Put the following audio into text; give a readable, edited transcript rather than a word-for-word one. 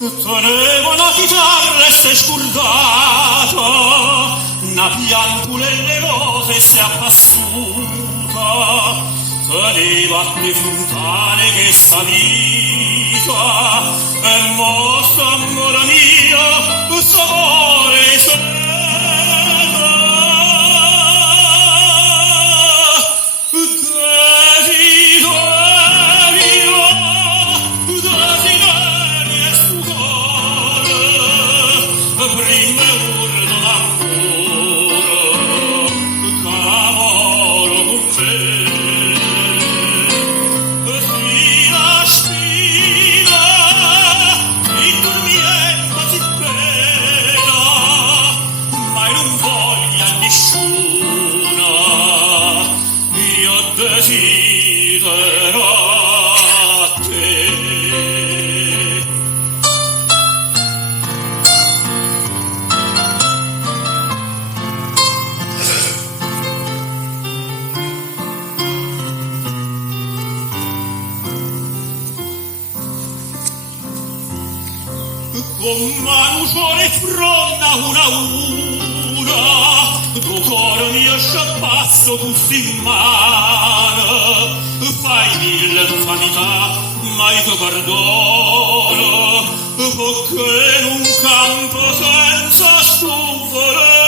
Tenevo la chitarra e s'è scordata, una piantura nelle rose si è appassuta, teneva le fontane che salita, e mossa amore mio, sapore sera. Con mano sole fronna una tuo cuore mio sciappasso tu si in mano, fai mille infamità, mai tu perdono, perché in un campo senza stupore